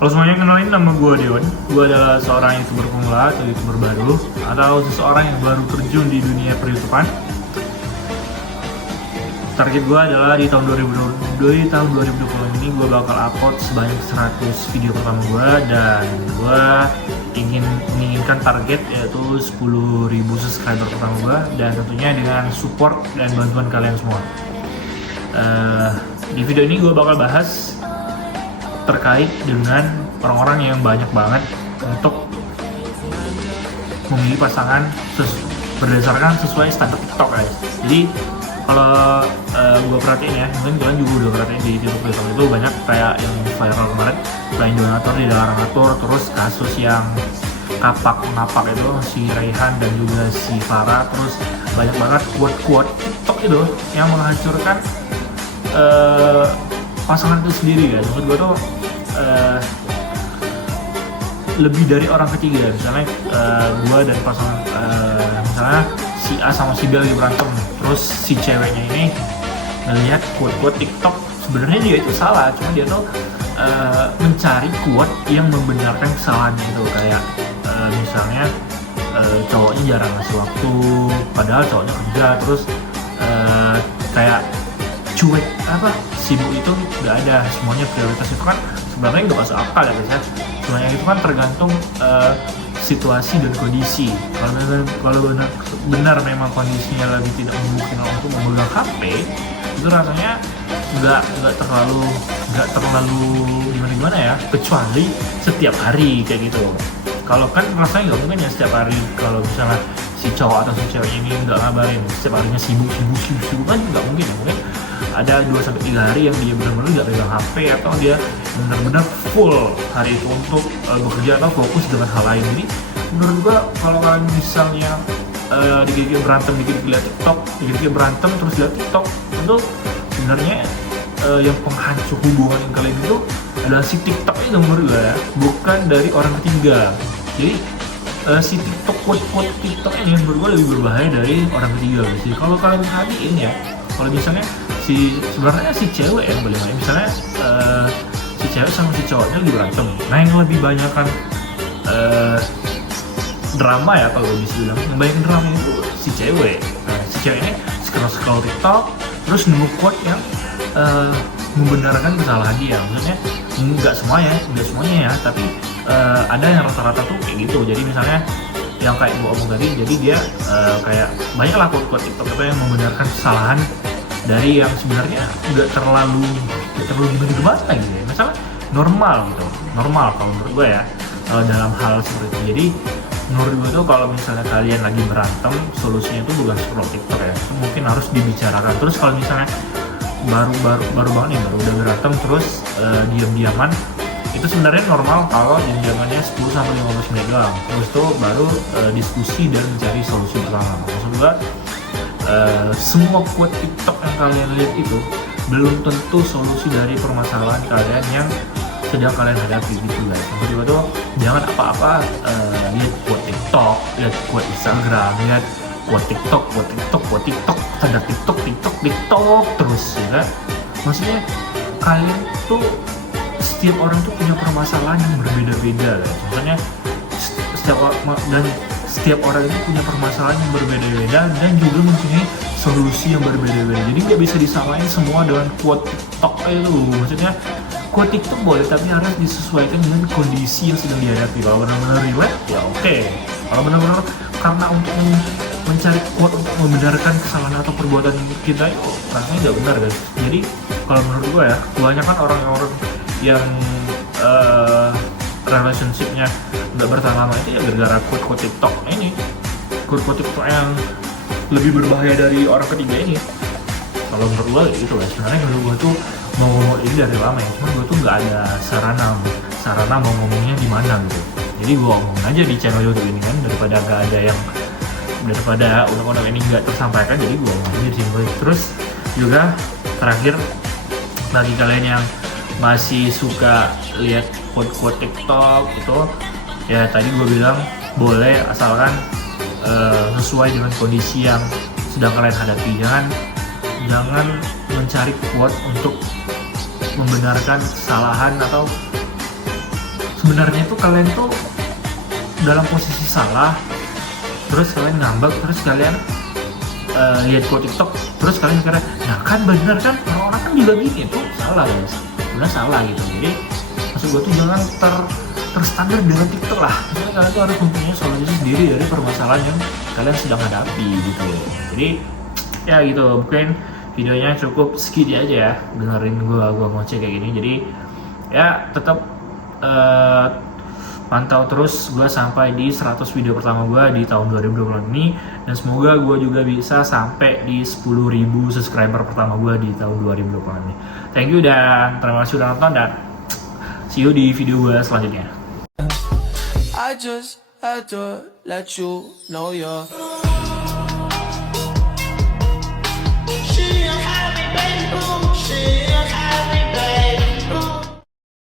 Halo semuanya, kenalin nama gue Dion. Gue adalah seorang YouTuber pemula atau YouTuber baru, atau seseorang yang baru terjun di dunia per-YouTubean. Target gue adalah di tahun 2020 ini gue bakal upload sebanyak 100 video pertama gue, dan gue menginginkan target yaitu 10.000 subscriber pertama gue, dan tentunya dengan support dan bantuan kalian semua. Di video ini gue bakal bahas terkait dengan orang-orang yang banyak banget untuk memilih pasangan berdasarkan sesuai standar TikTok, guys. Jadi kalau gue perhatiin ya, mungkin kalian juga udah perhatiin di TikTok itu banyak kayak yang viral kemarin, selain donatur di dalam ngatur, terus kasus yang kapak itu si Raihan dan juga si Farah, terus banyak banget quote TikTok itu yang menghancurkan pasangan itu sendiri, guys. Menurut gue tuh lebih dari orang ketiga. Misalnya gue dan pasangan, misalnya si A sama si B lagi berantem, terus si ceweknya ini ngelihat quote TikTok, sebenarnya dia itu salah, cuma dia tuh mencari quote yang membenarkan kesalahannya itu. Kayak misalnya cowoknya jarang ngasih waktu padahal cowoknya kerja, terus kayak cuek sibuk itu nggak ada, semuanya prioritas. Itu kan sebenarnya nggak masuk akal ya, guys ya. Semuanya itu kan tergantung situasi dan kondisi. Kalau benar memang kondisinya lagi tidak memungkinkan untuk memegang HP, itu rasanya nggak terlalu gimana ya, kecuali setiap hari kayak gitu. Kalau kan rasanya nggak mungkin ya setiap hari. Kalau misalnya si cowok atau si cewek ini nggak ngabarin, setiap harinya sibuk kan nggak mungkin ya. Mungkin ada 2-3 hari yang dia benar-benar nggak pegang HP, atau dia benar-benar full hari itu untuk bekerja atau fokus dengan hal lain. Jadi menurut gua kalau kalian misalnya dikit-dikit berantem, dikit-dikit lihat TikTok, dikit-dikit berantem terus lihat TikTok, itu sebenarnya yang penghancur hubungan yang kalian itu adalah si TikTok itu menurut gua ya, bukan dari orang ketiga. Jadi si TikTok quote TikTok ini menurut gua lebih berbahaya dari orang ketiga. Jadi kalau kalian perhatiin ya, kalau misalnya sebenarnya si cewek yang boleh main, misalnya si cewek sama si cowoknya lagi berantem, nah yang lebih banyak kan drama ya, kalau bisa bilang yang banyak drama itu si cewek. Nah, si cewek ini scroll TikTok terus nemu quote yang membenarkan kesalahan dia. Maksudnya nggak semuanya ya, tapi ada yang rata-rata tuh kayak gitu. Jadi misalnya yang kayak gue omong tadi, jadi dia kayak banyak lah quote TikTok itu yang membenarkan kesalahan dari yang sebenarnya nggak terlalu gimana gitu ya. Misalnya normal kalau menurut gue ya, dalam hal seperti itu. Jadi menurut gue tuh kalau misalnya kalian lagi berantem, solusinya itu bukan scroll TikTok ya, itu mungkin harus dibicarakan. Terus kalau misalnya baru banget nih, baru udah berantem terus diam-diaman, itu sebenarnya normal kalau diam-diamannya 10-15 menit doang. Terus tuh baru diskusi dan mencari solusi bersama. Maksud gue semua quote TikTok yang kalian lihat itu belum tentu solusi dari permasalahan kalian yang sedang kalian hadapi gitu, guys. Maksud gue tuh jangan apa-apa lihat quote TikTok, lihat quote Instagram, lihat quote TikTok, standar TikTok terus ya. Maksudnya kalian tuh, setiap orang tuh punya permasalahan yang berbeda-beda, guys. Maksudnya setiap orang itu punya permasalahan yang berbeda-beda dan juga mempunyai solusi yang berbeda-beda. Jadi nggak bisa disamain semua dengan quote TikTok itu. Maksudnya quote TikTok boleh, tapi harus disesuaikan dengan kondisi yang sedang dihadapi. Kalau benar-benar relate ya oke. Kalau benar-benar karena untuk mencari quote untuk membenarkan kesalahan atau perbuatan kita itu rasanya nggak benar, guys. Jadi kalau menurut gue ya, kebanyakan orang-orang yang relationshipnya nggak bertahan lama itu ya gara-gara quote TikTok ini, quote TikTok yang lebih berbahaya dari orang ketiga ini. Kalau menurut gue itu lah. Sebenarnya menurut gue tuh mau ngomong ini dari lama ya, cuma gue tuh nggak ada sarana mau ngomongnya di mana gitu. Jadi gue ngomong aja di channel YouTube ini kan, daripada undang-undang ini nggak tersampaikan, jadi gue ngomong aja di sini. Terus juga terakhir, bagi kalian yang masih suka lihat quote TikTok itu ya, tadi gue bilang boleh, asalkan sesuai dengan kondisi yang sedang kalian hadapi. Jangan mencari quote untuk membenarkan kesalahan atau sebenarnya tuh kalian tuh dalam posisi salah, terus kalian ngambek, terus kalian lihat quote TikTok, terus kalian kira, nah kan bener kan, orang-orang kan juga gini tuh salah guys, bener salah gitu. Jadi maksud gue tuh jangan terstandar dengan TikTok lah. Misalnya kalian tuh harus mempunyai solusi sendiri dari permasalahan yang kalian sedang hadapi gitu. Jadi ya gitu, mungkin videonya cukup segini aja ya, dengerin gua ngoceh kayak gini. Jadi ya tetap pantau terus gue sampai di 100 video pertama gue di tahun 2020 ini, dan semoga gue juga bisa sampai di 10.000 subscriber pertama gue di tahun 2020 ini. Thank you dan terima kasih udah nonton, dan see you di video gue selanjutnya. I just had to let you know you're